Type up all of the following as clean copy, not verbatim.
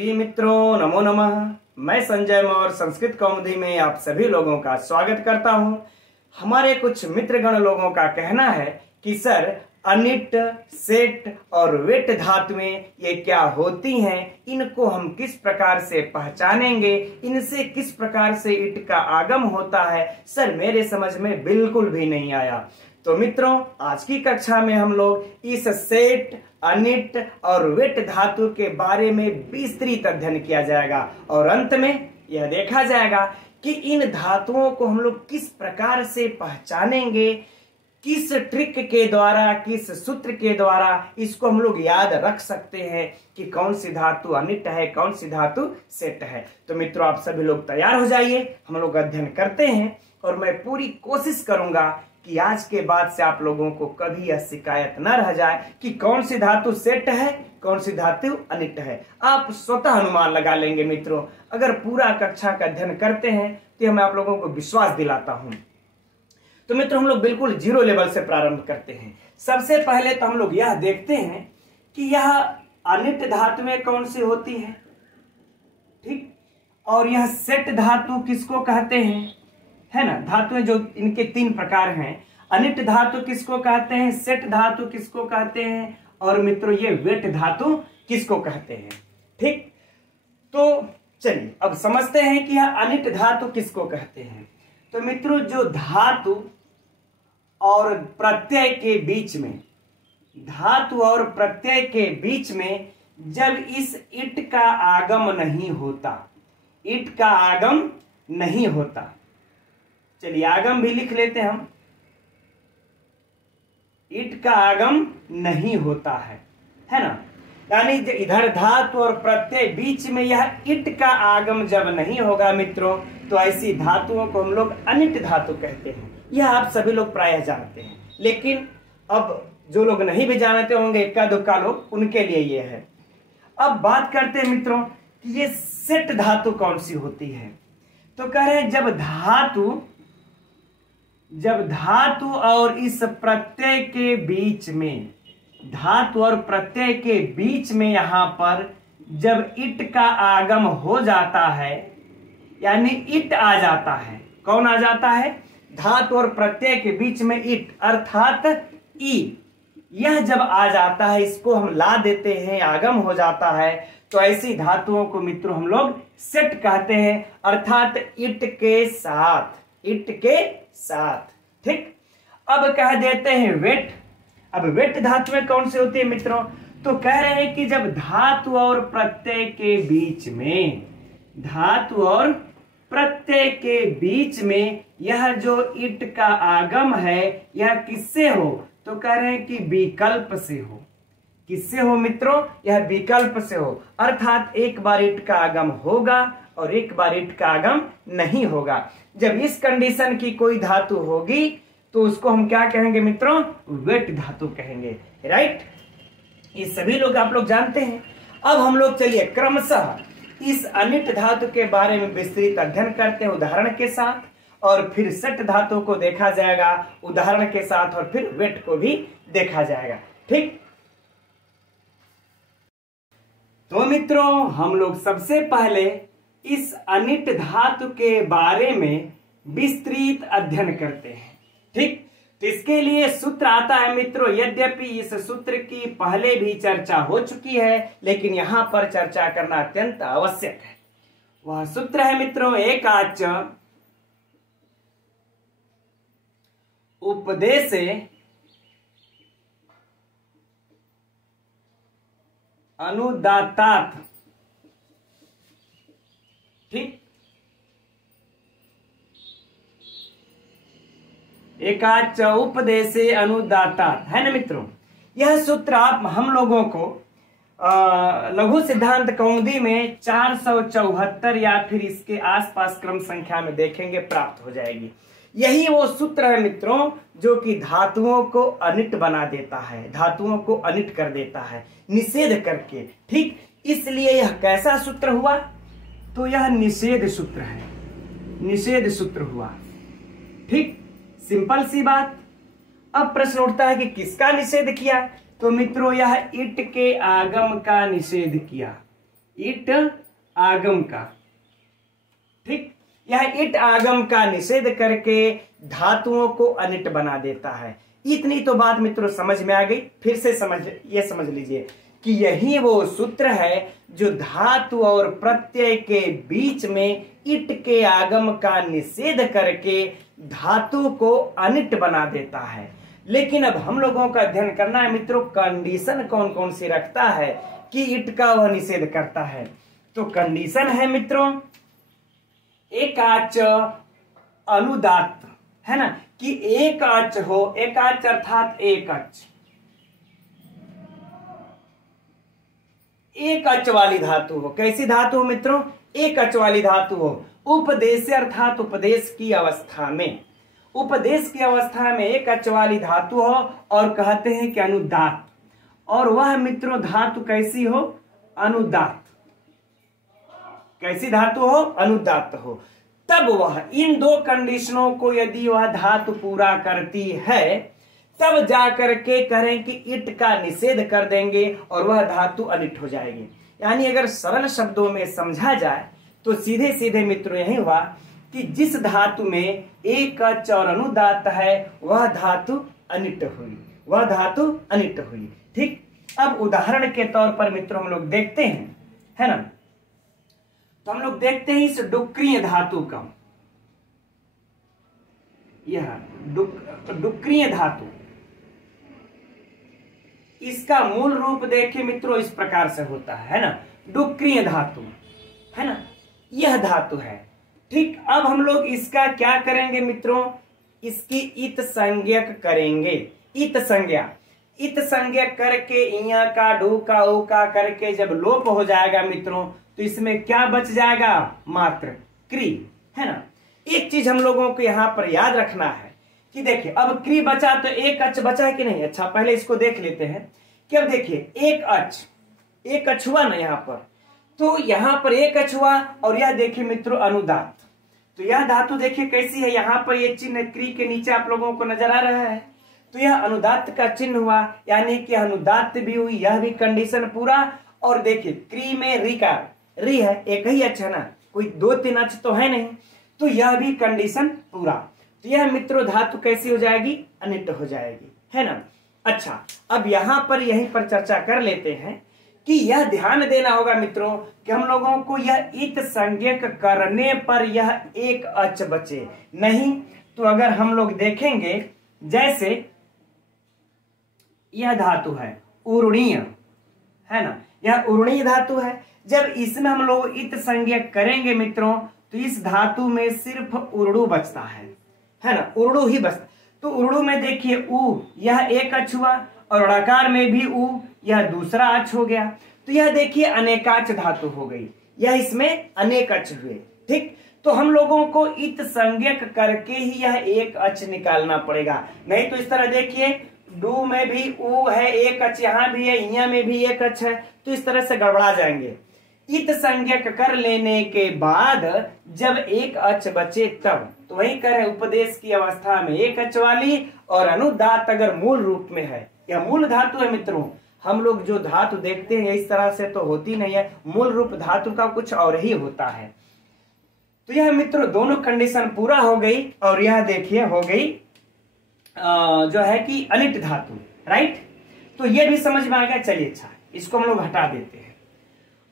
प्रिय मित्रों, नमो नमः। मैं संजय मौर्य संस्कृत कौमुदी में आप सभी लोगों का स्वागत करता हूं। हमारे कुछ मित्रगण लोगों का कहना है कि सर अनिट, सेट और वेट धातुएं ये क्या होती हैं, इनको हम किस प्रकार से पहचानेंगे, इनसे किस प्रकार से इट का आगम होता है। सर मेरे समझ में बिल्कुल भी नहीं आया। तो मित्रों, आज की कक्षा में हम लोग इस सेट, अनिट और वेट धातु के बारे में विस्तृत अध्ययन किया जाएगा और अंत में यह देखा जाएगा कि इन धातुओं को हम लोग किस प्रकार से पहचानेंगे, किस ट्रिक के द्वारा, किस सूत्र के द्वारा इसको हम लोग याद रख सकते हैं कि कौन सी धातु अनिट है, कौन सी धातु सेट है। तो मित्रों, आप सभी लोग तैयार हो जाइए, हम लोग अध्ययन करते हैं और मैं पूरी कोशिश करूंगा कि आज के बाद से आप लोगों को कभी यह शिकायत न रह जाए कि कौन सी धातु सेट है, कौन सी धातु अनिट है। आप स्वतः अनुमान लगा लेंगे मित्रों, अगर पूरा कक्षा का अध्ययन करते हैं तो मैं आप लोगों को विश्वास दिलाता हूं। तो मित्रों, हम लोग बिल्कुल जीरो लेवल से प्रारंभ करते हैं। सबसे पहले तो हम लोग यह देखते हैं कि यह अनिट धातु में कौन सी होती है, ठीक, और यह सेट धातु किसको कहते हैं, है ना। धातुएं जो इनके तीन प्रकार हैं, अनिट धातु किसको कहते हैं, सेट धातु किसको कहते हैं, और मित्रों ये वेट धातु किसको कहते हैं। ठीक, तो चलिए अब समझते हैं कि यह अनिट धातु किसको कहते हैं। तो मित्रों, जो धातु और प्रत्यय के बीच में, धातु और प्रत्यय के बीच में जब इस इट का आगम नहीं होता, इट का आगम नहीं होता, चलिए आगम भी लिख लेते हैं हम, इट का आगम नहीं होता है ना। यानी इधर धातु और प्रत्यय बीच में यह इट का आगम जब नहीं होगा मित्रों, तो ऐसी धातुओं को हम लोग अनिट धातु कहते हैं। यह आप सभी लोग प्रायः जानते हैं, लेकिन अब जो लोग नहीं भी जानते होंगे, इक्का दुक्का लोग, उनके लिए यह है। अब बात करते हैं मित्रों कि ये सेट धातु कौन सी होती है। तो कह रहे हैं जब धातु और इस प्रत्यय के बीच में, धातु और प्रत्यय के बीच में यहां पर जब इट का आगम हो जाता है, यानी इट आ जाता है। कौन आ जाता है? धातु और प्रत्यय के बीच में इट अर्थात ई, यह जब आ जाता है, इसको हम ला देते हैं, आगम हो जाता है, तो ऐसी धातुओं को मित्रों हम लोग सेट कहते हैं, अर्थात इट के साथ, इट के साथ। ठीक, अब कह देते हैं वेट। अब वेट धातुएं कौन सी होती है मित्रों? तो कह रहे हैं कि जब धातु और प्रत्यय के बीच में, धातु और प्रत्यय के बीच में यह जो इट का आगम है, यह किससे हो? तो कह रहे हैं कि विकल्प से हो। किससे हो मित्रों? यह विकल्प से हो, अर्थात एक बार इट का आगम होगा और एक बार इट का आगम नहीं होगा। जब इस कंडीशन की कोई धातु होगी तो उसको हम क्या कहेंगे मित्रों? वेट धातु कहेंगे, राइट। ये सभी लोग आप लोग जानते हैं। अब हम लोग चलिए क्रमशः इस अनिट धातु के बारे में विस्तृत अध्ययन करते हैं उदाहरण के साथ, और फिर सेट धातु को देखा जाएगा उदाहरण के साथ, और फिर वेट को भी देखा जाएगा। ठीक, तो मित्रों, हम लोग सबसे पहले इस अनिट धातु के बारे में विस्तृत अध्ययन करते हैं। ठीक, तो इसके लिए सूत्र आता है मित्रों। यद्यपि इस सूत्र की पहले भी चर्चा हो चुकी है, लेकिन यहां पर चर्चा करना अत्यंत आवश्यक है। वह सूत्र है मित्रों, एकाच उपदेशे अनुदात्तात्। ठीक, एकाच उपदेशे अनुदात्तात्, है ना मित्रों। यह सूत्र आप हम लोगों को लघु सिद्धांत कौमुदी में 474 या फिर इसके आसपास क्रम संख्या में देखेंगे, प्राप्त हो जाएगी। यही वो सूत्र है मित्रों जो कि धातुओं को अनिट बना देता है, धातुओं को अनिट कर देता है निषेध करके। ठीक, इसलिए यह कैसा सूत्र हुआ? तो यह निषेध सूत्र है, निषेध सूत्र हुआ। ठीक, सिंपल सी बात। अब प्रश्न उठता है कि किसका निषेध किया? तो मित्रों, यह इट के आगम का निषेध किया। इट आगम का, ठीक। यह इट आगम का निषेध करके धातुओं को अनिट बना देता है। इतनी तो बात मित्रों समझ में आ गई। फिर से समझ लीजिए कि यही वो सूत्र है जो धातु और प्रत्यय के बीच में इट के आगम का निषेध करके धातु को अनिट बना देता है। लेकिन अब हम लोगों का अध्ययन करना है मित्रों, कंडीशन कौन कौन सी रखता है कि इट का वह निषेध करता है। तो कंडीशन है मित्रों, एकाच अनुदात्त, है ना, कि एक अच हो, एकाच अर्थात एक अच, एक अच वाली धातु हो। कैसी धातु हो मित्रों? एक अच वाली धातु हो। उपदेश अर्थात उपदेश की अवस्था में, उपदेश की अवस्था में एक अच वाली धातु हो और कहते हैं कि अनुदात्त। और वह मित्रों धातु कैसी हो? अनुदात्त। कैसी धातु हो? अनुदात्त हो। तब वह इन दो कंडीशनों को यदि वह धातु पूरा करती है तब जाकर के करें कि इट का निषेध कर देंगे और वह धातु अनिट हो जाएगी। यानी अगर सरल शब्दों में समझा जाए तो सीधे सीधे मित्रों यही हुआ कि जिस धातु में एक अच और अनुदात्त है वह धातु अनिट हुई, वह धातु अनिट हुई, ठीक। अब उदाहरण के तौर पर मित्रों हम लोग देखते हैं, है ना, तो हम लोग देखते हैं इस डुक्रिय धातु का, यह डुक्रिय धातु, इसका मूल रूप देखिए मित्रों इस प्रकार से होता है ना, डुक्रिय धातु, है ना, यह धातु है, ठीक। अब हम लोग इसका क्या करेंगे मित्रों? इसकी इत संज्ञक करेंगे। इत संज्ञा, इत संज्ञक करके इया का ढू का ऊ का करके जब लोप हो जाएगा मित्रों तो इसमें क्या बच जाएगा? मात्र क्री, है ना। एक चीज हम लोगों को यहां पर याद रखना है कि देखिए अब क्री बचा तो एक अच बचा है कि नहीं? अच्छा पहले इसको देख लेते हैं कि अब देखिए एक अच, एक अच हुआ ना यहाँ पर, तो यहाँ पर एक अच हुआ और यह देखिए मित्रों अनुदात्त। तो यह धातु देखिए कैसी है, यहाँ पर ये चिन्ह क्री के नीचे आप लोगों को नजर आ रहा है, तो यह अनुदात्त का चिन्ह हुआ, यानी कि अनुदात्त भी हुई, यह भी कंडीशन पूरा। और देखिए क्री में री का, री है, एक ही अच है ना, कोई दो तीन अच तो है नहीं, तो यह भी कंडीशन पूरा। तो यह मित्रों धातु कैसी हो जाएगी? अनिट हो जाएगी, है ना। अच्छा अब यहां पर यहीं पर चर्चा कर लेते हैं कि यह ध्यान देना होगा मित्रों कि हम लोगों को यह इत संज्ञक करने पर यह एक अच बचे नहीं। तो अगर हम लोग देखेंगे जैसे यह धातु है उर्णीय, है ना, यह उर्णीय धातु है, जब इसमें हम लोग इत संज्ञक करेंगे मित्रों तो इस धातु में सिर्फ उर्दू बचता है ना, उर्दू ही बचता। तो उर्दू में देखिए उ, यह एक अच हुआ और णकार में भी उ, यह दूसरा अच हो गया। तो यह देखिए अनेकाच धातु हो गई, यह इसमें अनेक अच हुए, ठीक। तो हम लोगों को इत संज्ञक करके ही यह एक अच निकालना पड़ेगा, नहीं तो इस तरह देखिए डू में भी उ है, एक अच यहाँ भी है, इया में भी एक अच है, तो इस तरह से गड़बड़ा जाएंगे। इत संज्ञक कर लेने के बाद जब एक अच बचे तब, तो वही करे उपदेश की अवस्था में एक अच वाली और अनुदात्त अगर मूल रूप में है, यह मूल धातु है मित्रों। हम लोग जो धातु देखते हैं इस तरह से तो होती नहीं है, मूल रूप धातु का कुछ और ही होता है। तो यह मित्रों दोनों कंडीशन पूरा हो गई और यह देखिए हो गई जो है कि अनिट धातु, राइट। तो यह भी समझ में आ गया। चलिए अच्छा इसको हम लोग हटा देते हैं।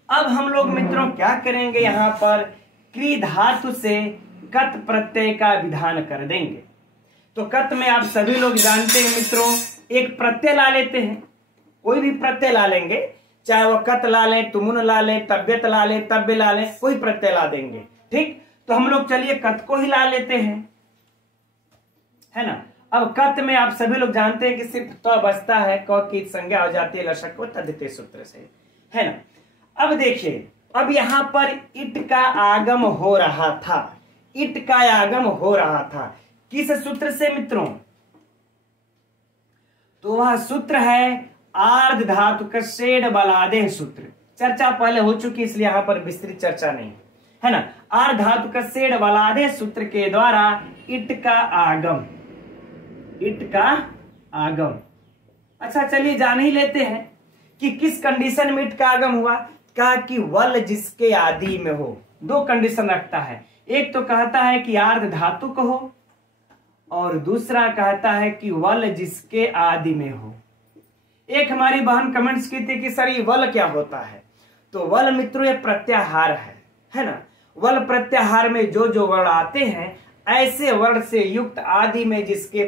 अब हम लोग मित्रों क्या करेंगे, यहाँ पर क्री धातु से कत प्रत्यय का विधान कर देंगे। तो कत में आप सभी लोग जानते हैं मित्रों एक प्रत्यय ला लेते हैं, कोई भी प्रत्यय ला लेंगे, चाहे वो कत ला लें, तुमुन ला लें, तब्यत ला लें, तब्य ला लें, कोई प्रत्यय ला देंगे, ठीक। तो हम लोग चलिए कत को ही ला लेते हैं, है ना। अब कत में आप सभी लोग जानते हैं कि सिर्फ तो बचता है, क की संज्ञा हो जाती है लशक तद्धिते सूत्र से, है ना। अब देखिए अब यहां पर इट का आगम हो रहा था, इट का आगम हो रहा था किस सूत्र से मित्रों? तो वह सूत्र है आर्ध धातु का शेड बलादेह सूत्र। चर्चा पहले हो चुकी इसलिए यहां पर विस्तृत चर्चा नहीं, है ना। आर्ध धातु का शेड बलादेह सूत्र के द्वारा इट का आगम, इट का आगम। अच्छा चलिए जान ही लेते हैं कि किस कंडीशन में इट का आगम हुआ। कहा कि वल जिसके आदि में हो, दो कंडीशन रखता है। एक तो कहता है कि आर्ध धातु को हो, और दूसरा कहता है कि वल जिसके आदि में हो। एक हमारी बहन कमेंट्स की थी कि सर ये वल क्या होता है? तो वल मित्रों ये प्रत्याहार है ना। वल प्रत्याहार में जो जो वर्ण आते हैं ऐसे वर्ण से युक्त आदि में जिसके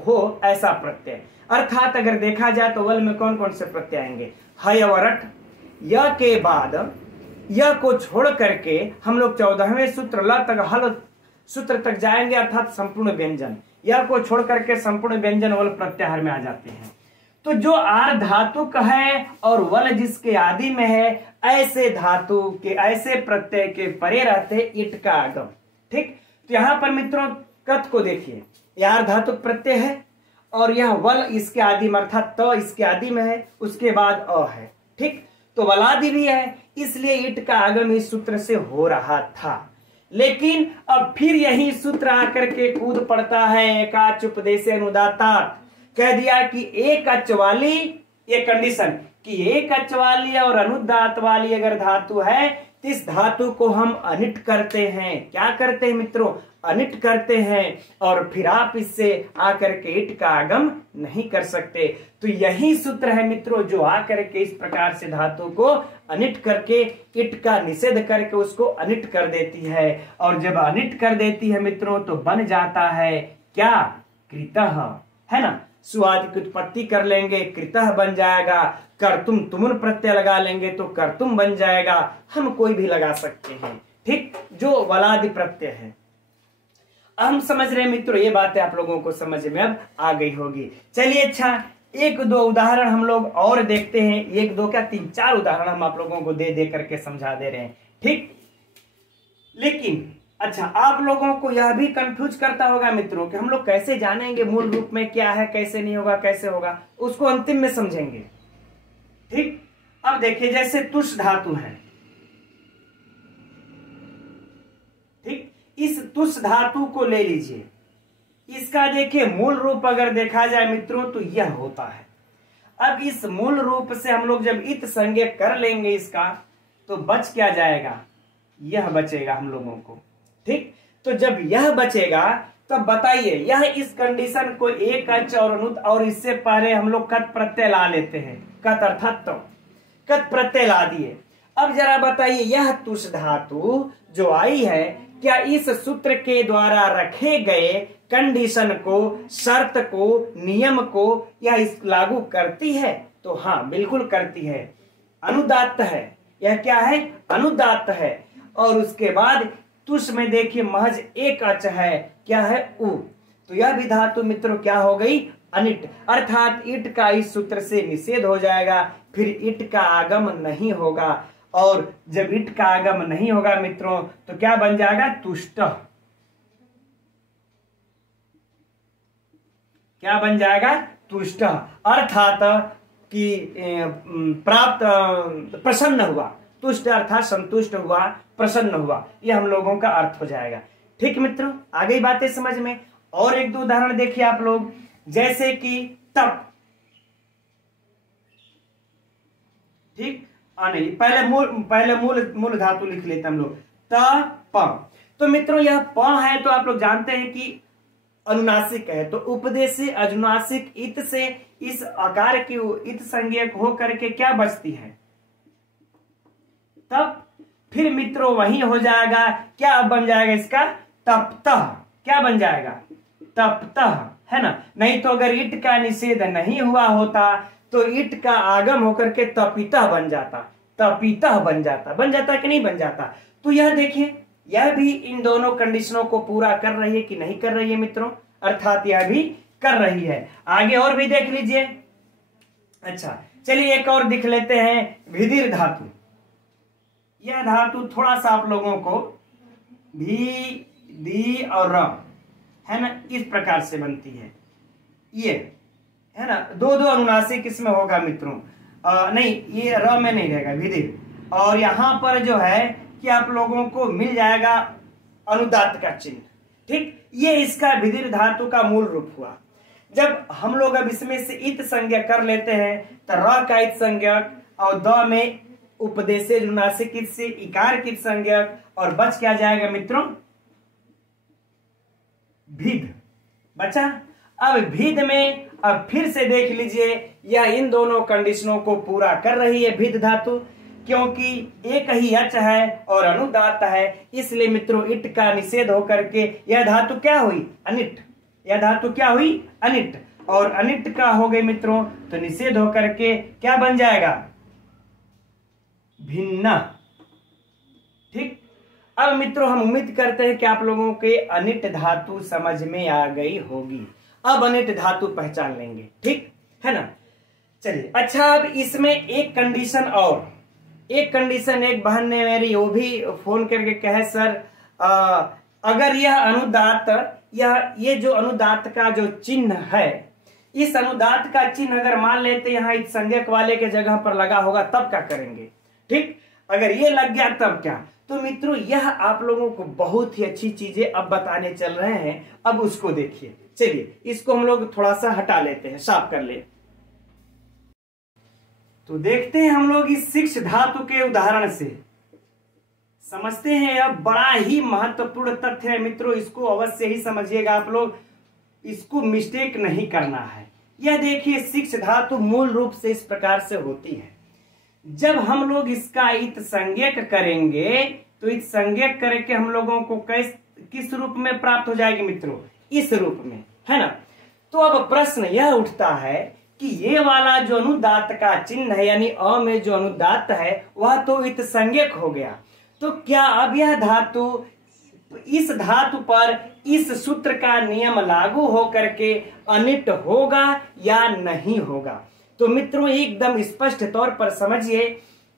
हो ऐसा प्रत्यय। अर्थात अगर देखा जाए तो वल में कौन कौन से प्रत्यय आएंगे? हय वरट, य के बाद य को छोड़ करके हम लोग 14वें सूत्र ल तक हल सूत्र तक जाएंगे, अर्थात संपूर्ण व्यंजन। य को छोड़ करके संपूर्ण व्यंजन वल प्रत्याहार में आ जाते हैं। तो जो आर धातु का है और वल जिसके आदि में है ऐसे धातु के ऐसे प्रत्यय के परे रहते इट का आगम। ठीक, तो यहां पर मित्रों कथ को देखिए, यार धातु प्रत्यय है और यह वल इसके आदि में अर्थात त इसके आदि में है, उसके बाद अ है। ठीक, तो वलादि भी है, इसलिए इट का आगम इस सूत्र से हो रहा था। लेकिन अब फिर यही सूत्र आकर के कूद पड़ता है एकाच उपदेशे अनुदातात। कह दिया कि एक अच वाली, ये कंडीशन कि एक अच वाली और अनुदात वाली अगर धातु है तो इस धातु को हम अनिट करते हैं। क्या करते हैं मित्रों? अनिट करते हैं, और फिर आप इससे आकर के इट का आगम नहीं कर सकते। तो यही सूत्र है मित्रों जो आकर के इस प्रकार से धातु को अनिट करके इट का निषेध करके उसको अनिट कर देती है। और जब अनिट कर देती है मित्रों तो बन जाता है क्या? कृतः, है ना। सुआदि की उत्पत्ति कर लेंगे, कृतः बन जाएगा। कर्तुम तुमुन प्रत्यय लगा लेंगे तो कर्तुम बन जाएगा। हम कोई भी लगा सकते हैं, ठीक, जो वलादि प्रत्यय है। हम समझ रहे हैं मित्रों, ये बातें आप लोगों को समझ में अब आ गई होगी। चलिए अच्छा, एक दो उदाहरण हम लोग और देखते हैं। एक दो क्या, तीन चार उदाहरण हम आप लोगों को दे दे करके समझा दे रहे हैं। ठीक, लेकिन अच्छा, आप लोगों को यह भी कंफ्यूज करता होगा मित्रों कि हम लोग कैसे जानेंगे मूल रूप में क्या है, कैसे नहीं होगा, कैसे होगा, उसको अंतिम में समझेंगे। ठीक, अब देखिए जैसे तुष धातु है। ठीक, इस तुष धातु को ले लीजिए, इसका देखिए मूल रूप अगर देखा जाए मित्रों तो यह होता है। अब इस मूल रूप से हम लोग जब इत संज्ञा कर लेंगे इसका तो बच क्या जाएगा? यह बचेगा हम लोगों को। ठीक, तो जब यह बचेगा तब बताइए, यह इस कंडीशन को एक अच और अनुत और इससे पहले हम लोग कत प्रत्यय ला लेते हैं। कत अर्थात तो कत प्रत्यय ला दिए। अब जरा बताइए, यह तुष धातु जो आई है क्या इस सूत्र के द्वारा रखे गए कंडीशन को, शर्त को, नियम को यह इस लागू करती है? तो हाँ, बिल्कुल करती है। अनुदात्त है, यह क्या है? अनुदात्त है। और उसके बाद तुष में देखिए महज एक अच है, क्या है? उ। तो यह भी धातु मित्रों क्या हो गई? अनिट, अर्थात इट का इस सूत्र से निषेध हो जाएगा, फिर इट का आगम नहीं होगा। और जब इट का आगम नहीं होगा मित्रों तो क्या बन जाएगा? तुष्ट। क्या बन जाएगा? तुष्ट, अर्थात कि प्राप्त, प्रसन्न हुआ। तुष्ट अर्थात संतुष्ट हुआ, प्रसन्न हुआ, यह हम लोगों का अर्थ हो जाएगा। ठीक मित्रों, आ गई बातें समझ में। और एक दो उदाहरण देखिए आप लोग, जैसे कि तप। ठीक, नहीं, पहले मूल धातु लिख लेते हम लोग, त प। तो मित्रों यह प है तो आप लोग जानते हैं कि अनुनासिक है, तो उपदेशी अनुनासिक इत से इस आकार की इत संज्ञक हो करके क्या बचती है? तब फिर मित्रों वही हो जाएगा, क्या बन जाएगा इसका? तप्तः। क्या बन जाएगा? तप्तः, है ना। नहीं तो अगर इट का निषेध नहीं हुआ होता तो इट का आगम होकर के तपितः बन जाता, तपितः बन जाता कि नहीं बन जाता? तो यह देखिए, यह भी इन दोनों कंडीशनों को पूरा कर रही है कि नहीं कर रही है मित्रों? अर्थात यह भी कर रही है। आगे और भी देख लीजिए। अच्छा, चलिए एक और दिख लेते हैं, विधिर धातु। यह धातु थोड़ा सा आप लोगों को भी, दी और र, है ना, इस प्रकार से बनती है। ये है ना, दो अनुनासिक इसमें होगा मित्रों। नहीं, ये र में नहीं रहेगा, विधिर। और यहां पर जो है कि आप लोगों को मिल जाएगा अनुदात्त का चिन्ह। ठीक, ये इसका विधिर धातु का मूल रूप हुआ। जब हम लोग अब इसमें से इत संज्ञा कर लेते हैं तो र का इत संज्ञक और द में उपदेशज अनुनासिक कित से इकार कित संज्ञक, और बच क्या जाएगा मित्रों, भिद बचा। अब भिद में अब फिर से देख लीजिए, यह इन दोनों कंडीशनों को पूरा कर रही है भिद धातु, क्योंकि एक ही अच है और अनुदात है, इसलिए मित्रों इट का निषेध होकर के यह धातु क्या हुई, अनिट। यह धातु क्या हुई, अनिट, और अनिट का हो गई मित्रों तो निषेध होकर के क्या बन जाएगा, भिन्न। ठीक, अब मित्रों हम उम्मीद करते हैं कि आप लोगों के अनिट धातु समझ में आ गई होगी। अब अनिट धातु पहचान लेंगे, ठीक है ना। चलिए, अच्छा अब इसमें एक कंडीशन और, एक कंडीशन एक बहन ने मेरी वो भी फोन करके कहे सर अगर यह अनुदात, ये जो अनुदात का जो चिन्ह है, इस अनुदात का चिन्ह अगर मान लेते यहाँ इस संज्ञक वाले के जगह पर लगा होगा तब क्या करेंगे। ठीक, अगर ये लग गया तब क्या। तो मित्रों यह आप लोगों को बहुत ही अच्छी चीजें अब बताने चल रहे हैं, अब उसको देखिए। चलिए इसको हम लोग थोड़ा सा हटा लेते हैं, साफ कर ले। तो देखते हैं हम लोग इस शिक्ष धातु के उदाहरण से समझते हैं। अब बड़ा ही महत्वपूर्ण तथ्य है मित्रों, इसको अवश्य ही समझिएगा आप लोग, इसको मिस्टेक नहीं करना है। यह देखिए शिक्ष धातु मूल रूप से इस प्रकार से होती है। जब हम लोग इसका इत संज्ञक करेंगे तो इत संज्ञक करके हम लोगों को किस रूप में प्राप्त हो जाएगी मित्रों, इस रूप में, है ना। तो अब प्रश्न यह उठता है कि ये वाला जो अनुदात का चिन्ह है, यानी अ में जो अनुदात है वह तो इत संज्ञक हो गया, तो क्या अब यह धातु इस धातु पर इस सूत्र का नियम लागू हो करके अनिट होगा या नहीं होगा। तो मित्रों एकदम स्पष्ट तौर पर समझिए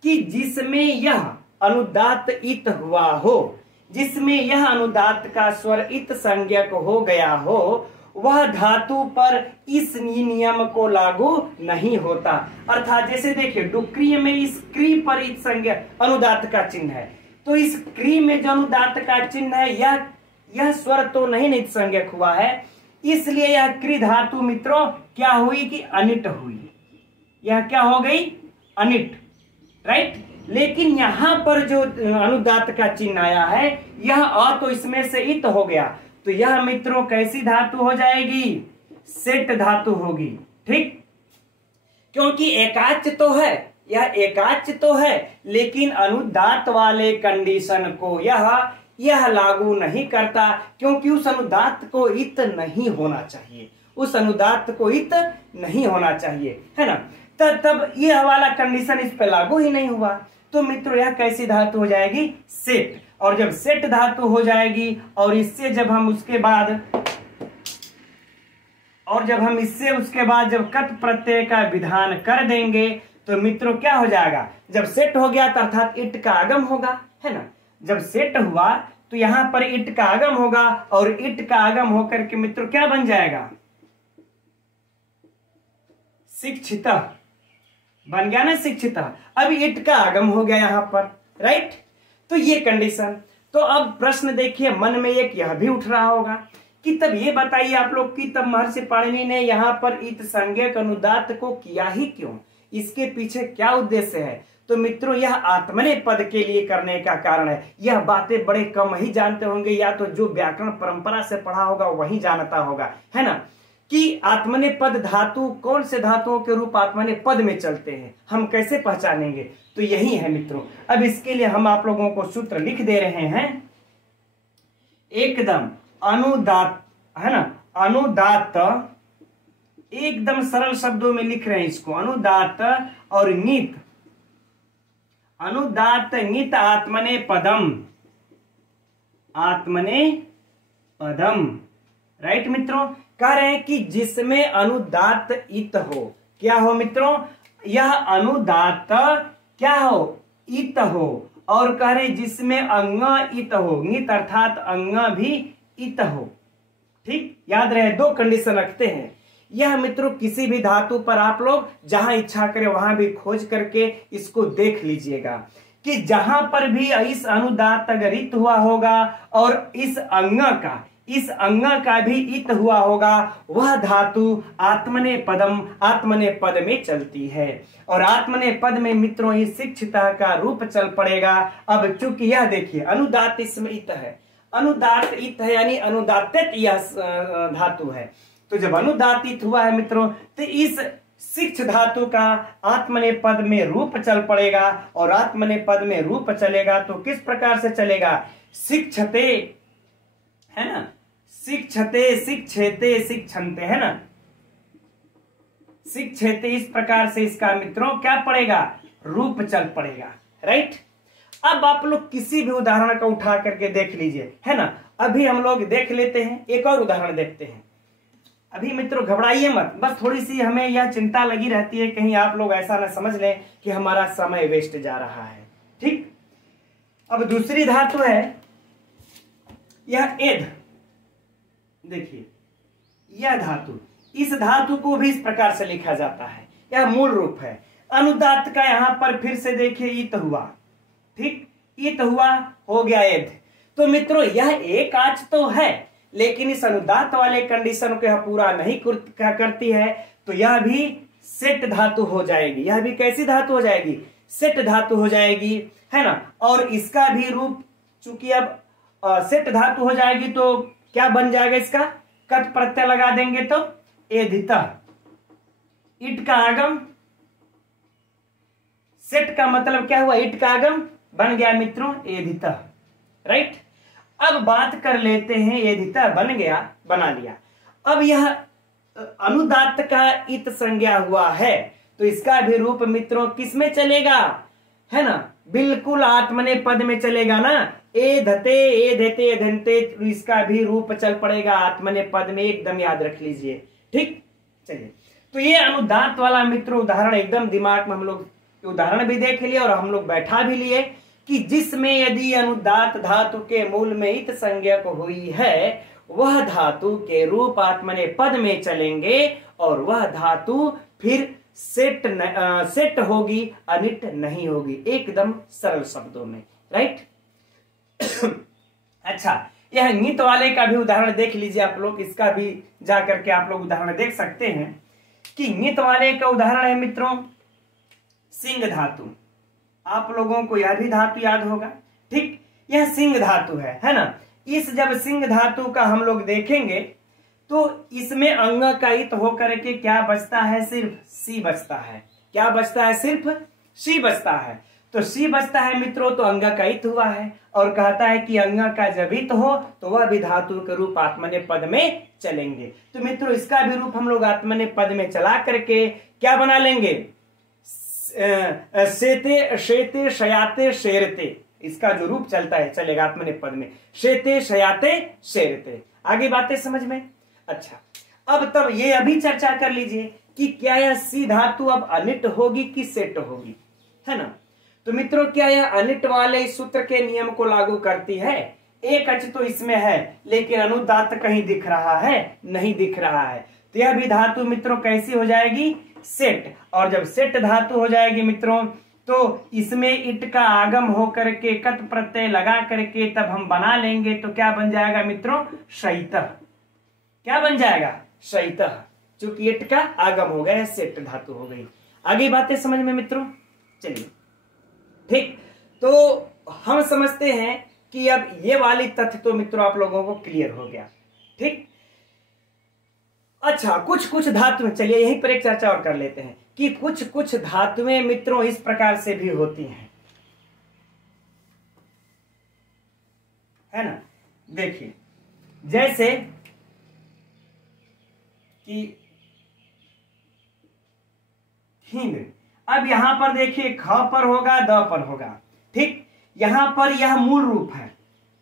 कि जिसमें यह अनुदात इत हुआ हो, जिसमें यह अनुदात का स्वर इत संज्ञक हो गया हो, वह धातु पर इस नियम को लागू नहीं होता। अर्थात जैसे देखिए डुक्रिय में इस क्री पर इत संज्ञक अनुदात का चिन्ह है, तो इस क्री में जो अनुदात का चिन्ह है यह स्वर तो नहीं इत संज्ञक हुआ है, इसलिए यह क्री धातु मित्रों क्या हुई कि अनिट हुई। यह क्या हो गई, अनिट, राइट। लेकिन यहां पर जो अनुदात का चिन्ह आया है यह अ तो इसमें से इत हो गया, तो यह मित्रों कैसी धातु हो जाएगी, सेट धातु होगी। ठीक, क्योंकि एकाच तो है, यह एकाच तो है, लेकिन अनुदात वाले कंडीशन को यह लागू नहीं करता, क्योंकि उस अनुदात को इत नहीं होना चाहिए, उस अनुदात को इत नहीं होना चाहिए, है ना। तब यह वाला कंडीशन इस पे लागू ही नहीं हुआ, तो मित्रों यह कैसी धातु हो जाएगी, सेट। और जब सेट धातु हो जाएगी और इससे जब हम उसके बाद जब कत प्रत्यय का विधान कर देंगे तो मित्रों क्या हो जाएगा, जब सेट हो गया तो अर्थात इट का आगम होगा, है ना। जब सेट हुआ तो यहां पर इट का आगम होगा, और इट का आगम होकर के मित्रों क्या बन जाएगा, शिक्षित बन गया ना, शिक्षित। अब इट का आगम हो गया यहां पर, राइट। तो ये कंडीशन। तो अब प्रश्न देखिए मन में एक यह भी उठ रहा होगा कि तब ये बताइए आप लोग कि तब महर्षि पाणिनि ने यहाँ पर इत संज्ञक अनुदात को किया ही क्यों, इसके पीछे क्या उद्देश्य है। तो मित्रों यह आत्मनेय पद के लिए करने का कारण है। यह बातें बड़े कम ही जानते होंगे, या तो जो व्याकरण परंपरा से पढ़ा होगा वही जानता होगा, है ना, कि आत्मनेय पद धातु कौन से धातुओं के रूप आत्मनेय पद में चलते हैं, हम कैसे पहचानेंगे। तो यही है मित्रों। अब इसके लिए हम आप लोगों को सूत्र लिख दे रहे हैं, एकदम अनुदात, है ना, अनुदात एकदम सरल शब्दों में लिख रहे हैं इसको, अनुदात और ङित, अनुदात ङित आत्मनेय पदम, आत्मनेय पदम, राइट मित्रों। कह रहे हैं कि जिसमें अनुदात इत हो, क्या हो मित्रों, यह अनुदात क्या हो, इत हो, और कह रहे जिसमें अंग इत हो, ङित अर्थात अंग भी इत हो। ठीक, याद रहे दो कंडीशन रखते हैं। यह मित्रों किसी भी धातु पर आप लोग जहां इच्छा करें वहां भी खोज करके इसको देख लीजिएगा कि जहां पर भी इस अनुदात अगर इत हुआ होगा और इस अंग का इस अंगा का भी इत हुआ होगा, वह धातु आत्मने पद में चलती है। और आत्मने पद में मित्रों इस शिक्षिता का रूप चल पड़ेगा। अब चूंकि यह देखिए अनुदात इसमें इत है, अनुदात इत है यानी अनुदातित यह धातु है। तो जब अनुदातित हुआ है मित्रों तो इस शिक्ष धातु का आत्मने पद में रूप चल पड़ेगा। और आत्मने पद में रूप चलेगा तो किस प्रकार से चलेगा, शिक्षते है ना, शिक्षते शिक्षेते शिक्षन्ते है ना, शिक्षेते, इस प्रकार से इसका मित्रों क्या पड़ेगा, रूप चल पड़ेगा। राइट। अब आप लोग किसी भी उदाहरण का उठा करके देख लीजिए, है ना। अभी हम लोग देख लेते हैं, एक और उदाहरण देखते हैं। अभी मित्रों घबराइए मत, बस थोड़ी सी हमें यह चिंता लगी रहती है कहीं आप लोग ऐसा ना समझ लें कि हमारा समय वेस्ट जा रहा है। ठीक। अब दूसरी धातु है यह एध। देखिए यह धातु, इस धातु को भी इस प्रकार से लिखा जाता है, यह मूल रूप है। अनुदात का यहां पर फिर से देखिए इत हुआ, ठीक, इत हुआ, हो गया एध। तो मित्रों यह एक आच तो है, लेकिन इस अनुदात वाले कंडीशन को यह पूरा नहीं करती है, तो यह भी सेट धातु हो जाएगी। यह भी कैसी धातु हो जाएगी, सेट धातु हो जाएगी, है ना। और इसका भी रूप चूंकि अब सेट धातु हो जाएगी तो क्या बन जाएगा, इसका कट प्रत्यय लगा देंगे तो एधितः, इट का आगम, सेट का मतलब क्या हुआ, इट का आगम बन गया मित्रों एधितः। राइट। अब बात कर लेते हैं, एधितः बन गया, बना लिया। अब यह अनुदात का इत संज्ञा हुआ है तो इसका भी रूप मित्रों किसमें चलेगा, है ना, बिल्कुल आत्मने पद में चलेगा ना। एधते एधते एधन्ते, इसका भी रूप चल पड़ेगा आत्मने पद में, एकदम याद रख लीजिए। ठीक। चलिए, तो ये अनुदात वाला मित्रों उदाहरण एकदम दिमाग में हम लोग उदाहरण भी देख लिए और हम लोग बैठा भी लिए कि जिसमें यदि अनुदात धातु के मूल में इत संज्ञक हुई है वह धातु के रूप आत्मने पद में चलेंगे और वह धातु फिर सेट होगी, अनिट नहीं होगी, एकदम सरल शब्दों में। राइट। अच्छा, यह नित वाले का भी उदाहरण देख लीजिए आप लोग, इसका भी जाकर के आप लोग उदाहरण देख सकते हैं कि नित वाले का उदाहरण है मित्रों सिंह धातु। आप लोगों को यह भी धातु याद होगा। ठीक, यह सिंह धातु है ना। इस जब सिंह धातु का हम लोग देखेंगे तो इसमें अंग का इत होकर के क्या बचता है, सिर्फ सी बचता है। क्या बचता है, सिर्फ सी बचता है। तो सी बचता है मित्रों तो अंग का इत हुआ है और कहता है कि अंग का जब इत हो तो वह भी धातु के रूप आत्मने पद में चलेंगे। तो मित्रों इसका भी रूप हम लोग आत्मने पद में चला करके क्या बना लेंगे, शेते शेते शयाते शेरते, इसका जो रूप चलता है चलेगा आत्मने पद में, शेते शयाते शेरते। आगे बातें समझ में। अच्छा, अब तब ये अभी चर्चा कर लीजिए कि क्या यह सी धातु अब अनिट होगी कि सेट होगी, है ना। तो मित्रों क्या यह अनिट वाले इस सूत्र के नियम को लागू करती है। एक अच तो इसमें है लेकिन अनुदात कहीं दिख रहा है, नहीं दिख रहा है, तो यह भी धातु मित्रों कैसी हो जाएगी, सेट। और जब सेट धातु हो जाएगी मित्रों तो इसमें इट का आगम होकर के कट प्रत्यय लगा करके तब हम बना लेंगे तो क्या बन जाएगा मित्रों, शयितः। क्या बन जाएगा, शयितः, चूंकि इट का आगम हो गया, सेट धातु हो गई। आगे बातें समझ में मित्रों। चलिए ठीक, तो हम समझते हैं कि अब ये वाली तथ्य तो मित्रों आप लोगों को क्लियर हो गया। ठीक। अच्छा, कुछ कुछ धातुएं, चलिए यहीं पर एक चर्चा और कर लेते हैं कि कुछ कुछ धातुएं मित्रों इस प्रकार से भी होती हैं, है ना। देखिए जैसे कि हिंद, अब यहां पर देखिए ख पर होगा, द पर होगा। ठीक, यहां पर यह मूल रूप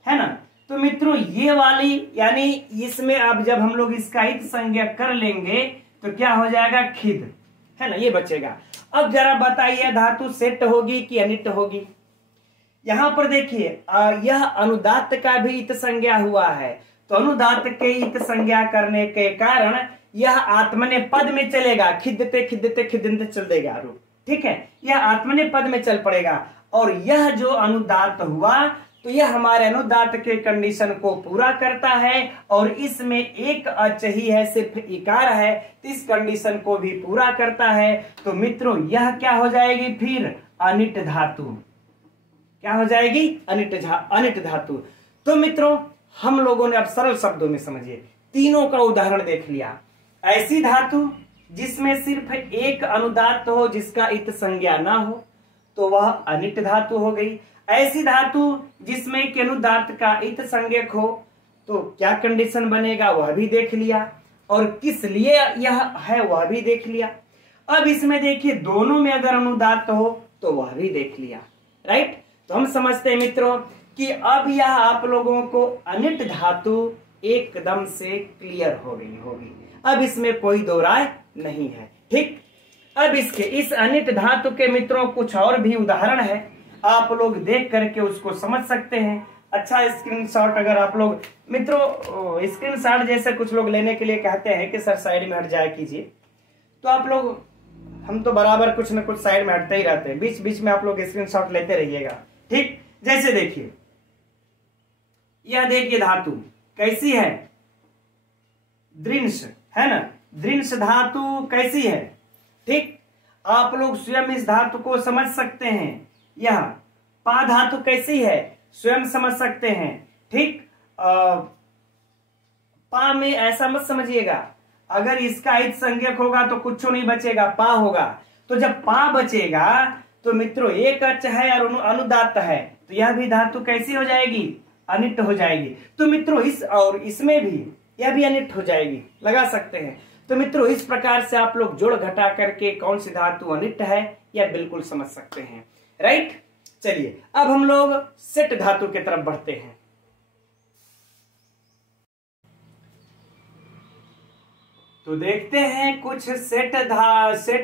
है ना। तो मित्रों ये वाली यानी इसमें अब जब हम लोग इसका इत संज्ञा कर लेंगे तो क्या हो जाएगा, खिद, है ना, ये बचेगा। अब जरा बताइए धातु सेट होगी कि अनिट होगी। यहां पर देखिए यह अनुदात का भी इत संज्ञा हुआ है, तो अनुदात के इत संज्ञा करने के कारण यह आत्मने पद में चलेगा, खिदते खिदते खिदंत चल देगा रूप। ठीक है, यह आत्मने पद में चल पड़ेगा। और यह जो अनुदात हुआ तो यह हमारे अनुदात के कंडीशन को पूरा करता है और इसमें एक अच ही है, सिर्फ इकार है, तो इस कंडीशन को भी पूरा करता है। तो मित्रों यह क्या हो जाएगी फिर अनिट धातु। क्या हो जाएगी अनिट धातु। तो मित्रों हम लोगों ने अब सरल शब्दों में समझिए, तीनों का उदाहरण देख लिया। ऐसी धातु जिसमें सिर्फ एक अनुदात हो जिसका इत संज्ञा ना हो तो वह अनिट धातु हो गई। ऐसी धातु जिसमें कि अनुदात का इत संज्ञक हो तो क्या कंडीशन बनेगा वह भी देख लिया, और किस लिए यह है वह भी देख लिया। अब इसमें देखिए दोनों में अगर अनुदात हो तो वह भी देख लिया, राइट। तो हम समझते हैं मित्रों कि अब यह आप लोगों को अनिट धातु एकदम से क्लियर हो गई होगी। अब इसमें कोई दो राय नहीं है, ठीक। अब इसके इस अनिट धातु के मित्रों कुछ और भी उदाहरण है, आप लोग देख करके उसको समझ सकते हैं। अच्छा स्क्रीनशॉट अगर आप लोग मित्रों स्क्रीनशॉट जैसे कुछ लोग लेने के लिए कहते हैं कि सर साइड में हट जाया कीजिए, तो आप लोग, हम तो बराबर कुछ न कुछ साइड में हटते ही रहते हैं, बीच बीच में आप लोग स्क्रीनशॉट लेते रहिएगा, ठीक। जैसे देखिए यह देखिए धातु कैसी है, दृंश है ना, दृंश धातु कैसी है, ठीक। आप लोग स्वयं इस धातु को समझ सकते हैं। यह पा धातु कैसी है स्वयं समझ सकते हैं, ठीक। पा में ऐसा मत समझिएगा, अगर इसका इत संज्ञक होगा तो कुछ नहीं बचेगा, पा होगा। तो जब पा बचेगा तो मित्रों एक अच है और अनुदात है, तो यह भी धातु कैसी हो जाएगी अनिट हो जाएगी। तो मित्रों इस और इसमें भी यह भी अनिट हो जाएगी, लगा सकते हैं। तो मित्रों इस प्रकार से आप लोग जोड़ घटा करके कौन सी धातु अनिट है यह बिल्कुल समझ सकते हैं, राइट। चलिए अब हम लोग सेट धातु की तरफ बढ़ते हैं। तो देखते हैं कुछ सेट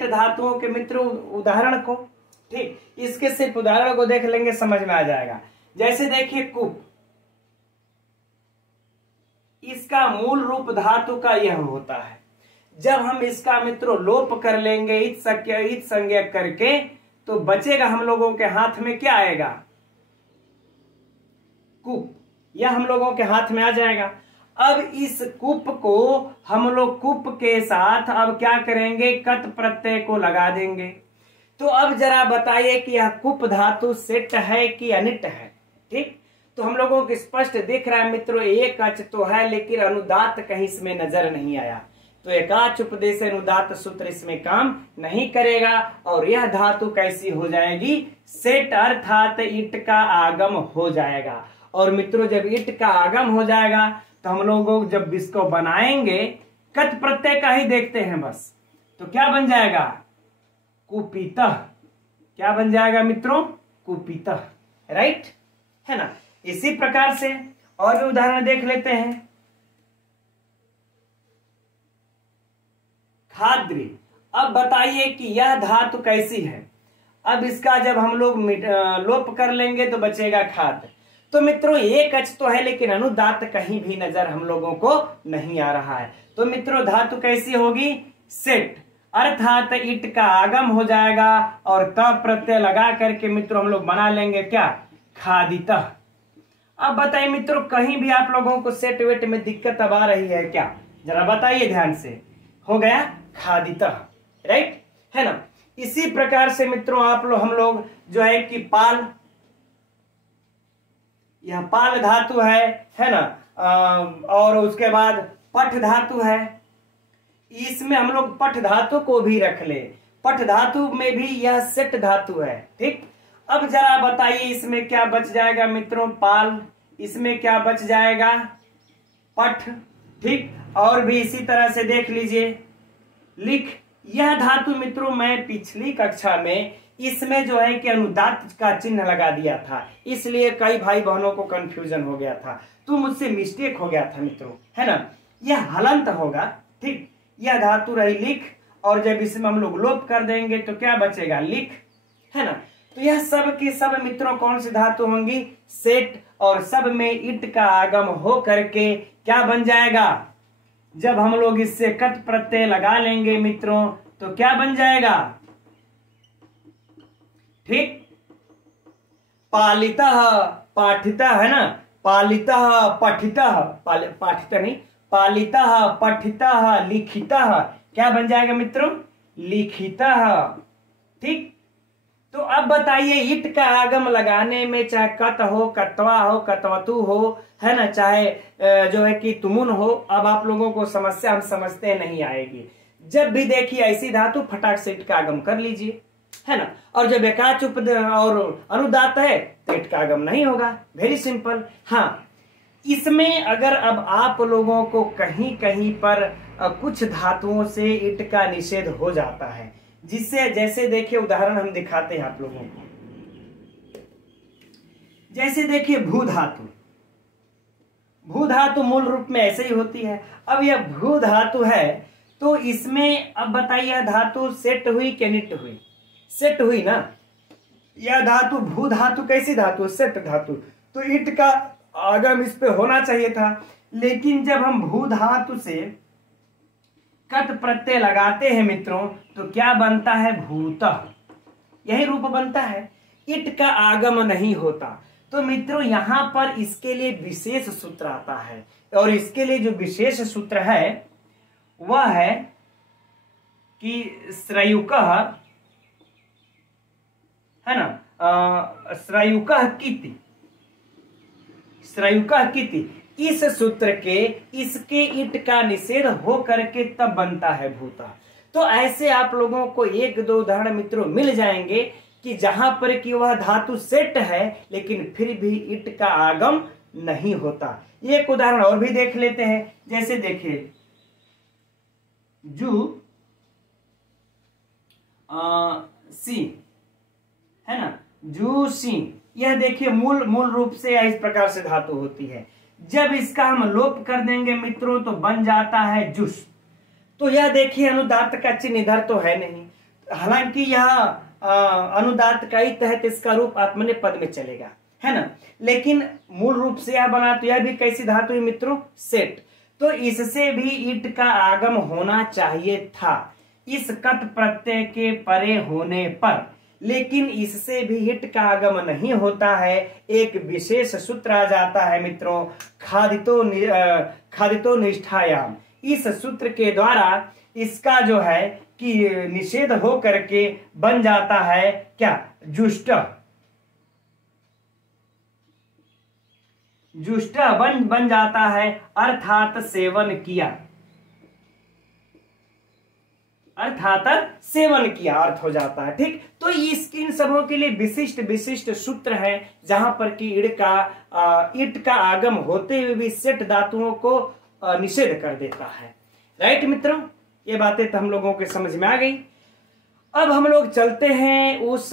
धातुओं के मित्रों उदाहरण को, ठीक। इसके सिर्फ उदाहरण को देख लेंगे समझ में आ जाएगा। जैसे देखिए कुप, इसका मूल रूप धातु का यह होता है। जब हम इसका मित्रों लोप कर लेंगे इत संज्ञक करके तो बचेगा हम लोगों के हाथ में क्या आएगा, कुप। यह हम लोगों के हाथ में आ जाएगा। अब इस कुप को हम लोग कुप के साथ अब क्या करेंगे, कत प्रत्यय को लगा देंगे। तो अब जरा बताइए कि यह कुप धातु सेट है कि अनिट है, ठीक। तो हम लोगों को स्पष्ट दिख रहा है मित्रों एक अच तो है लेकिन अनुदात कहीं इसमें नजर नहीं आया, तो एकाच उपदेश अनुदात सूत्र इसमें काम नहीं करेगा। और यह धातु कैसी हो जाएगी, सेट, अर्थात ईट का आगम हो जाएगा। और मित्रों जब ईट का आगम हो जाएगा तो हम लोग जब इसको बनाएंगे कत प्रत्यय का ही देखते हैं बस, तो क्या बन जाएगा कुपितः। क्या बन जाएगा मित्रों कुपितः, राइट है ना। इसी प्रकार से और भी उदाहरण देख लेते हैं। खाद्री, अब बताइए कि यह धातु कैसी है। अब इसका जब हम लोग लोप कर लेंगे तो बचेगा खाद। तो मित्रों एक अच तो है लेकिन अनुदात कहीं भी नजर हम लोगों को नहीं आ रहा है। तो मित्रों धातु कैसी होगी, सेट, अर्थात ईट का आगम हो जाएगा और त प्रत्यय लगा करके मित्रों हम लोग बना लेंगे क्या, खादितः। अब बताइए मित्रों कहीं भी आप लोगों को सेट वेट में दिक्कत अब आ रही है क्या, जरा बताइए ध्यान से। हो गया खादितः, राइट है ना। इसी प्रकार से मित्रों हम लोग जो है कि पाल, यह पाल धातु है ना। और उसके बाद पठ धातु है, इसमें हम लोग पठ धातु को भी रख ले, पठ धातु में भी यह सेट धातु है, ठीक। अब जरा बताइए इसमें क्या बच जाएगा मित्रों, पाल, इसमें क्या बच जाएगा पठ, ठीक। और भी इसी तरह से देख लीजिए लिख। यह धातु मित्रों मैं पिछली कक्षा में इसमें जो है कि अनुदात का चिन्ह लगा दिया था, इसलिए कई भाई बहनों को कंफ्यूजन हो गया था, तो मुझसे मिस्टेक हो गया था मित्रों, है ना। यह हलंत होगा, ठीक। यह धातु रही लिख और जब इसमें हम लोग लोप कर देंगे तो क्या बचेगा लिख, है ना। तो यह सब की सब मित्रों कौन सी धातु होंगी, सेट। और सब में ईट का आगम हो करके क्या बन जाएगा, जब हम लोग इससे कट प्रत्यय लगा लेंगे मित्रों तो क्या बन जाएगा, ठीक। पालितः, पाठितः है ना, पालितः पठितः, पाठितः नहीं, पालितः पठितः लिखितः, क्या बन जाएगा मित्रों, लिखितः। ठीक, तो अब बताइए इट का आगम लगाने में चाहे कत हो, कत्वा हो, कतवतु हो, है ना, चाहे जो है कि तुमुन हो, अब आप लोगों को समस्या हम समझते नहीं आएगी। जब भी देखिए ऐसी धातु फटाक से इट का आगम कर लीजिए, है ना, और जब एकाच उपद और अनुदात है तो इट का आगम नहीं होगा, वेरी सिंपल। हाँ, इसमें अगर अब आप लोगों को कहीं कहीं पर कुछ धातुओं से इट का निषेध हो जाता है, जिससे जैसे देखिए उदाहरण हम दिखाते हैं आप लोगों को। जैसे देखिए भू धातु, भू धातु मूल रूप में ऐसे ही होती है। अब यह भू धातु है तो इसमें अब बताइए धातु सेट हुई कि निट हुई, सेट हुई ना। यह धातु भू धातु कैसी धातु, सेट धातु, तो इट का आगम इस पे होना चाहिए था। लेकिन जब हम भू धातु से कत प्रत्यय लगाते हैं मित्रों तो क्या बनता है, भूतः, यही रूप बनता है, इट का आगम नहीं होता। तो मित्रों यहां पर इसके लिए विशेष सूत्र आता है, और इसके लिए जो विशेष सूत्र है वह है कि श्रयुकः, है ना, श्रयुकः किति, श्रयुकः किति, इस सूत्र के इसके इट का निषेध हो करके तब बनता है भूता। तो ऐसे आप लोगों को एक दो उदाहरण मित्रों मिल जाएंगे कि जहां पर कि वह धातु सेट है लेकिन फिर भी इट का आगम नहीं होता। एक उदाहरण और भी देख लेते हैं। जैसे देखिए जू सी, है ना, जू सी, यह देखिए मूल रूप से इस प्रकार से धातु होती है। जब इसका हम लोप कर देंगे मित्रों तो बन जाता है जुस। तो यह देखिए अनुदात का चिन्ह इधर तो है नहीं, हालांकि यह अनुदात का ही तहत इसका रूप आत्मने पद में चलेगा, है ना, लेकिन मूल रूप से यह बना तो यह भी कैसी धातु है मित्रों, सेट। तो इससे भी इट का आगम होना चाहिए था इस कत प्रत्यय के परे होने पर, लेकिन इससे भी हिट का आगम नहीं होता है। एक विशेष सूत्र आ जाता है मित्रों, खादितो निष्ठायाम। इस सूत्र के द्वारा इसका जो है कि निषेध हो करके बन जाता है क्या, जुष्ट, जुष्ट बन जाता है, अर्थात सेवन किया, अर्थात सेवन किया अर्थ हो जाता है। ठीक, तो इन सबों के लिए विशिष्ट सूत्र है जहां पर कि इट का आगम होते हुए भी सेट धातुओं को निषेध कर देता है। राइट मित्रों, ये बातें तो हम लोगों के समझ में आ गई। अब हम लोग चलते हैं उस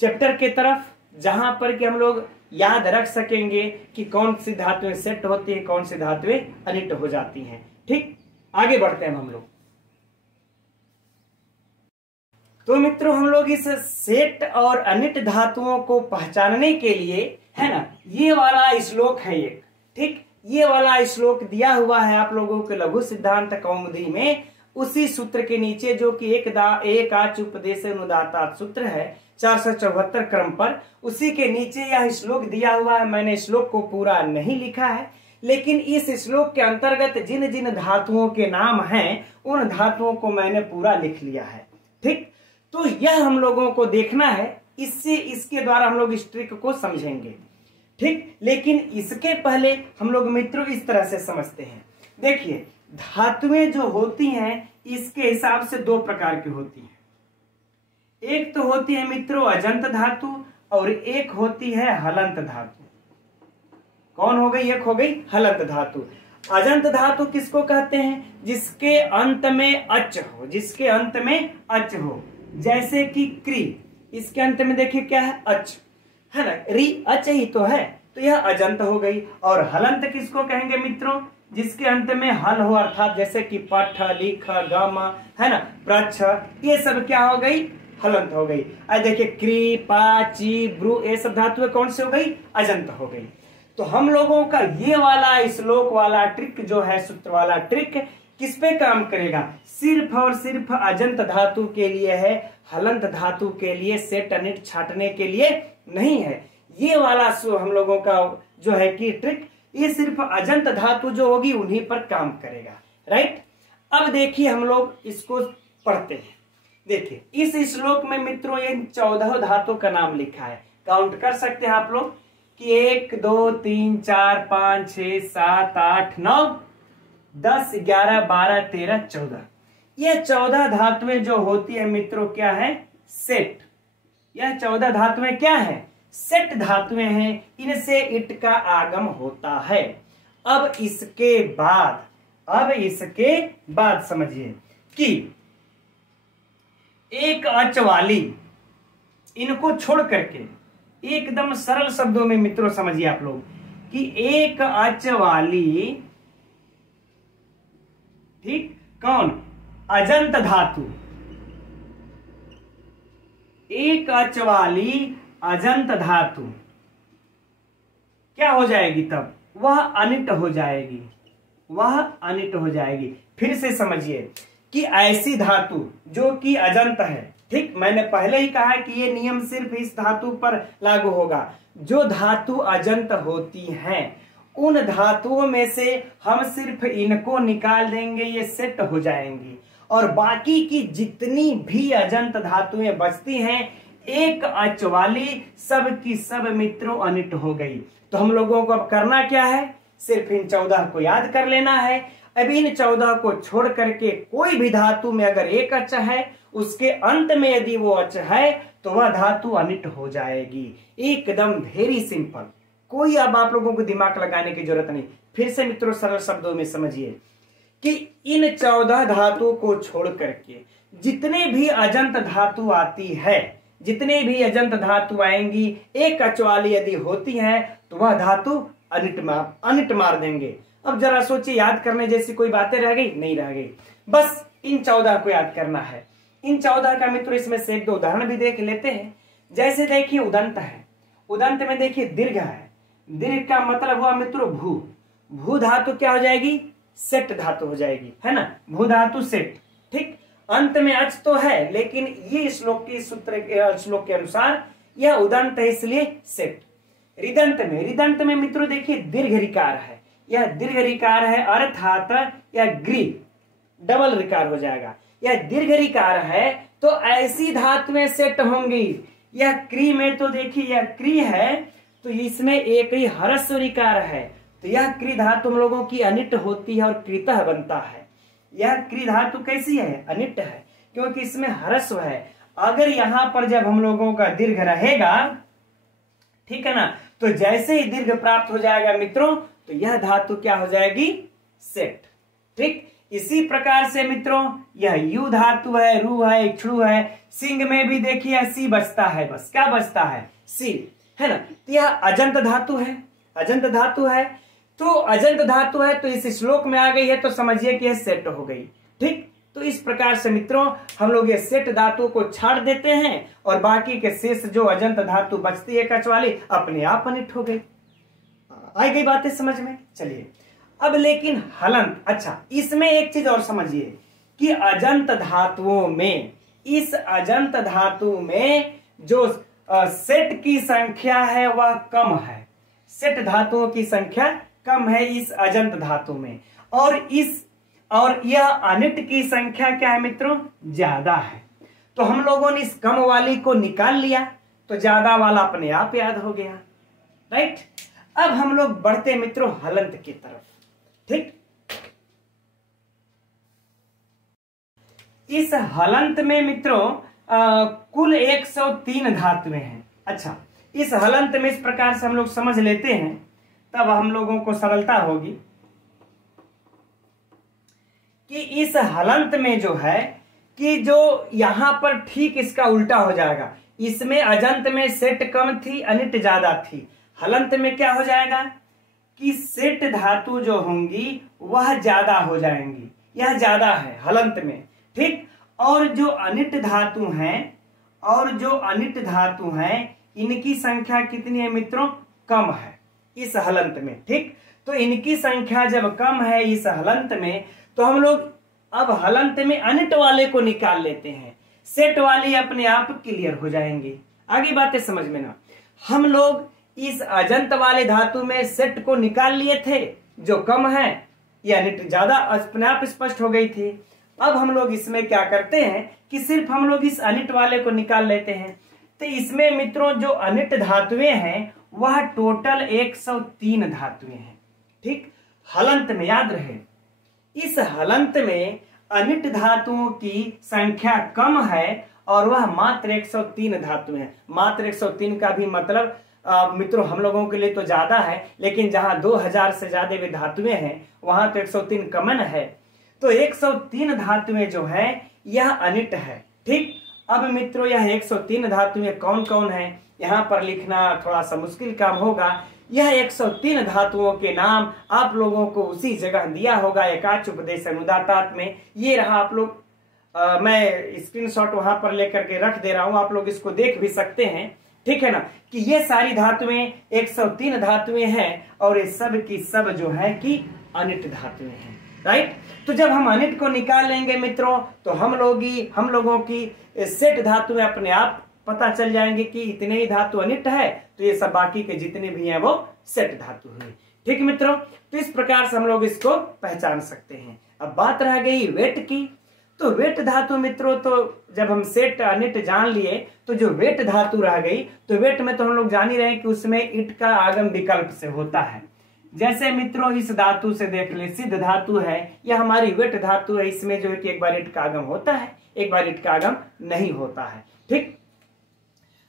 चैप्टर के तरफ जहां पर कि हम लोग याद रख सकेंगे कि कौन सी धातुएं सेट होती है, कौन सी धातुएं अनिट हो जाती हैं। ठीक, आगे बढ़ते हैं हम लोग। तो मित्रों हम लोग इस सेट और अनिट धातुओं को पहचानने के लिए, है ना, ये वाला श्लोक है एक। ठीक, ये वाला श्लोक दिया हुआ है आप लोगों के लघु सिद्धांत कौमुदी में, उसी सूत्र के नीचे जो कि एक आच उपदेश अनुदातात सूत्र है 474 क्रम पर, उसी के नीचे यह श्लोक दिया हुआ है। मैंने श्लोक को पूरा नहीं लिखा है, लेकिन इस श्लोक के अंतर्गत जिन जिन धातुओं के नाम हैं उन धातुओं को मैंने पूरा लिख लिया है। ठीक, तो यह हम लोगों को देखना है, इसके द्वारा हम लोग इस ट्रिक को समझेंगे। ठीक, लेकिन इसके पहले हम लोग मित्रों इस तरह से समझते हैं। देखिए धातुएं जो होती हैं इसके हिसाब से दो प्रकार की होती हैं। एक तो होती है मित्रों अजंत धातु और एक होती है हलंत धातु। कौन हो गई, एक हो गई हलंत धातु। अजंत धातु किसको कहते हैं, जिसके अंत में अच हो, जिसके अंत में अच हो, जैसे कि क्री, इसके अंत में देखिए क्या है, अच, है ना, री अच ही तो है, तो यह अजंत हो गई। और हलंत किसको कहेंगे मित्रों, जिसके अंत में हल हो, अर्थात जैसे कि पठ, लिख, गम, है ना, प्रच्छ, ये सब क्या हो गई, हलंत हो गई। आज देखिए क्री, पा, ची, ब्रू, ये सब धातुएं कौन सी हो गई, अजंत हो गई। तो हम लोगों का ये वाला श्लोक वाला ट्रिक जो है, सूत्र वाला ट्रिक, किस पे काम करेगा? सिर्फ और सिर्फ अजंत धातु के लिए है, हलंत धातु के लिए, सेट अनिट छाटने के लिए नहीं है। ये वाला हम लोगों का जो है कि ट्रिक, ये सिर्फ अजंत धातु जो होगी उन्हीं पर काम करेगा। राइट, अब देखिए हम लोग इसको पढ़ते हैं। देखिए इस श्लोक में मित्रों ये 14 धातु का नाम लिखा है। काउंट कर सकते हैं आप लोग कि 1 2 3 4 5 6 7 8 9 10 11 12 13 14। ये 14 धातुएं जो होती है मित्रों क्या है? सेट। यह 14 धातुएं क्या है? सेट धातुएं हैं। इनसे इट का आगम होता है। अब इसके बाद समझिए कि एक अच वाली, इनको छोड़ करके एकदम सरल शब्दों में मित्रों समझिए आप लोग कि एक अच वाली, ठीक, कौन? अजंत धातु। एक अच वाली अजंत धातु क्या हो जाएगी? तब वह अनिट हो जाएगी, वह अनिट हो जाएगी। फिर से समझिए कि ऐसी धातु जो कि अजंत है, ठीक, मैंने पहले ही कहा कि ये नियम सिर्फ इस धातु पर लागू होगा। जो धातु अजंत होती हैं उन धातुओं में से हम सिर्फ इनको निकाल देंगे, ये सेट हो जाएंगी, और बाकी की जितनी भी अजंत धातुएं बचती हैं एक अच वाली, सब की सब मित्रों अनिट हो गई। तो हम लोगों को अब करना क्या है? सिर्फ इन 14 को याद कर लेना है। अब इन 14 को छोड़ करके कोई भी धातु में अगर एक अच है, उसके अंत में यदि वो अच है तो वह धातु अनिट हो जाएगी। एकदम वेरी सिंपल, कोई अब आप लोगों को दिमाग लगाने की जरूरत नहीं। फिर से मित्रों सरल शब्दों में समझिए कि इन 14 धातु को छोड़ करके जितने भी अजंत धातु आती है, जितने भी अजंत धातु आएंगी एक अच वाली यदि होती है तो वह धातु अनिट मार देंगे। अब जरा सोचिए, याद करने जैसी कोई बातें रह गई? नहीं रह गई। बस इन 14 को याद करना है। इन 14 का मित्रों इसमें से एक दो उदाहरण भी देख लेते हैं। जैसे देखिए उदंत है, उदंत में देखिए दीर्घ है। दीर्घ का मतलब हुआ मित्रों भू। भू धातु क्या हो जाएगी? सेट धातु हो जाएगी, है ना, भू धातु सेट। ठीक, अंत में अच तो है लेकिन ये श्लोक के अनुसार यह उदंत है इसलिए सेट। रिदंत में मित्रों देखिए दीर्घ रिकार है, यह दीर्घ रिकार है, अर्थात यह ग्री डबल रिकार हो जाएगा। यह दीर्घ रिकार है तो ऐसी धातुएं सेट होंगी। यह क्री में तो देखिए यह क्री है तो इसमें एक ही ह्रस्व रिकार है, तो यह क्री धातु हम लोगों की अनिट होती है और कृतः बनता है। यह क्री धातु कैसी है? अनिट है, क्योंकि इसमें ह्रस्व है। अगर यहां पर जब हम लोगों का दीर्घ रहेगा, ठीक है ना, तो जैसे ही दीर्घ प्राप्त हो जाएगा मित्रों तो यह धातु क्या हो जाएगी? सेट। ठीक, इसी प्रकार से मित्रों यह यू धातु है, रू है, इक्षु है। सिंह में भी देखिए सी बचता है, बस क्या बचता है? सी, है ना। तो यह अजंत धातु है, अजंत धातु है। तो अजंत धातु है तो इस श्लोक में आ गई है तो समझिए कि यह सेट हो गई। ठीक, तो इस प्रकार से मित्रों हम लोग ये सेट धातु को छाड़ देते हैं और बाकी के शेष जो अजंत धातु बचती है कच वाली अपने आप अनिट हो गई। आई गई बातें समझ में? चलिए अब लेकिन हलंत, अच्छा इसमें एक चीज और समझिए कि अजंत धातुओं में, इस अजंत धातु में जो सेट की संख्या है वह कम है। सेट धातुओं की संख्या कम है इस अजंत धातु में, और यह अनिट की संख्या क्या है मित्रों? ज्यादा है। तो हम लोगों ने इस कम वाली को निकाल लिया तो ज्यादा वाला अपने आप याद हो गया। राइट, अब हम लोग बढ़ते मित्रों हलंत की तरफ। ठीक, इस हलंत में मित्रों कुल 103 धातुएं हैं। अच्छा, इस हलंत में इस प्रकार से हम लोग समझ लेते हैं तब हम लोगों को सरलता होगी कि इस हलंत में जो है कि जो यहां पर ठीक इसका उल्टा हो जाएगा। इसमें अजंत में सेट कम थी, अनिट ज्यादा थी। हलंत में क्या हो जाएगा कि सेट धातु जो होंगी वह ज्यादा हो जाएंगी, यह ज्यादा है हलंत में। ठीक, और जो अनिट धातु हैं, इनकी संख्या कितनी है मित्रों? कम है इस हलंत में। ठीक, तो इनकी संख्या जब कम है इस हलंत में तो हम लोग अब हलंत में अनिट वाले को निकाल लेते हैं, सेट वाली अपने आप क्लियर हो जाएंगे। आगे बातें समझ में ना, हम लोग इस अजंत वाले धातु में सेट को निकाल लिए थे, जो कम है, या अनिट ज्यादा अपने आप स्पष्ट हो गई थी। अब हम लोग इसमें क्या करते हैं कि सिर्फ हम लोग इस अनिट वाले को निकाल लेते हैं। तो इसमें मित्रों जो अनिट धातुएं हैं वह टोटल 103 धातुएं हैं। ठीक, हलंत में याद रहे, इस हलंत में अनिट धातुओं की संख्या कम है और वह मात्र 103 धातु है। मात्र 103 का भी मतलब मित्रों हम लोगों के लिए तो ज्यादा है, लेकिन जहां 2000 से ज्यादा भी धातुएं हैं वहां तो 103 कमन है। तो 103 धातुएं जो है यह अनिट है। ठीक, अब मित्रों यह 103 धातुएं कौन कौन है यहाँ पर लिखना थोड़ा सा मुश्किल काम होगा। यह 103 धातुओं के नाम आप लोगों को उसी जगह दिया होगा एकाच उपदेश अनुदातात में। ये रहा, आप लोग मैं स्क्रीनशॉट वहां पर लेकर के रख दे रहा हूं, आप लोग इसको देख भी सकते हैं। ठीक है ना, कि ये सारी धातुएं 103 धातुएं हैं और ये सब की सब जो है कि अनिट धातुएं हैं। राइट, तो जब हम अनिट को निकाल लेंगे मित्रों तो हम लोगों की सेट धातुएं अपने आप पता चल जाएंगे कि इतने ही धातु अनिट है, तो ये सब बाकी के जितने भी हैं वो सेट धातु हुए। ठीक मित्रों, तो इस प्रकार से हम लोग इसको पहचान सकते हैं। अब बात रह गई वेट की। तो वेट धातु मित्रों, तो जब हम सेट अनिट जान लिए तो जो वेट धातु रह गई, तो वेट में तो हम लोग जान ही रहे हैं कि उसमें इट का आगम विकल्प से होता है। जैसे मित्रों इस धातु से देख ले, सिद्ध धातु है, यह हमारी वेट धातु है, इसमें जो है कि एक बार इट का आगम होता है, एक बार इट का आगम नहीं होता है। ठीक,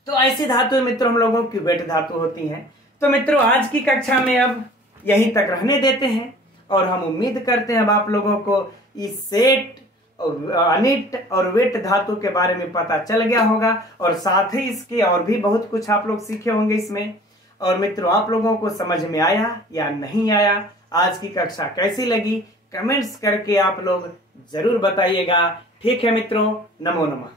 तो ऐसी धातु मित्रों हम लोगों की वेट धातु होती हैं। तो मित्रों आज की कक्षा में अब यहीं तक रहने देते हैं और हम उम्मीद करते हैं अब आप लोगों को इस सेट अनिट और वेट धातु के बारे में पता चल गया होगा और साथ ही इसके और भी बहुत कुछ आप लोग सीखे होंगे इसमें। और मित्रों आप लोगों को समझ में आया या नहीं आया, आज की कक्षा कैसी लगी, कमेंट्स करके आप लोग जरूर बताइएगा। ठीक है मित्रों, नमो नमः।